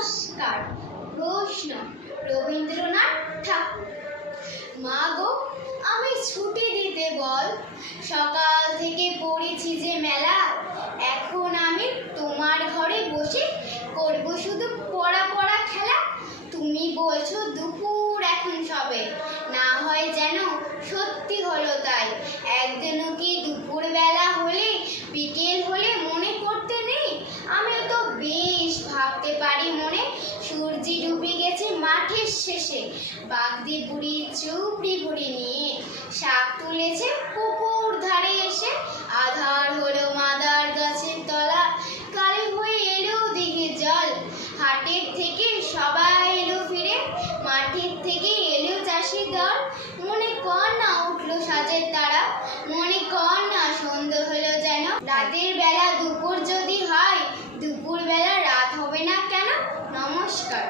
নমস্কার। প্রশ্ন, রবীন্দ্রনাথ ঠাকুর। মা গো, আমি ছুটি দিতে বল, সকাল থেকে পড়েছি যে মেলা। এখন আমি তোমার ঘরে বসে করব শুধু পড়া পড়া খেলা। তুমি বলছো দুপুর এখন সবে, না হয় যেন সত্যি হলো তাই। একদিনও কি দুপুর বেলা হলে বিকেল হলে মনে করতে নেই? আমি তো বেশ ভাবতে পারি মনে। সূর্যি ডুবে গেছে মাঠের শেষে, বাগদি বুড়ি চুপড়ি বুড়ি নিয়ে শাক তুলেছে পুকুর ধারে এসে। আধার হলো মাদার গাছের তলা, কালি হয়ে এলো দিঘে জল। হাটের থেকে সবাই এলো ফিরে, মাঠের থেকে এলো চাষির দল। মনে কর না উঠলো সাজের তারা, মনে কর না সন্ধ্যা হলো যেন। রাতের বেলা দুপুর যদি হয়, দুপুর বেলা রাত হবে না কেন? নমস্কার।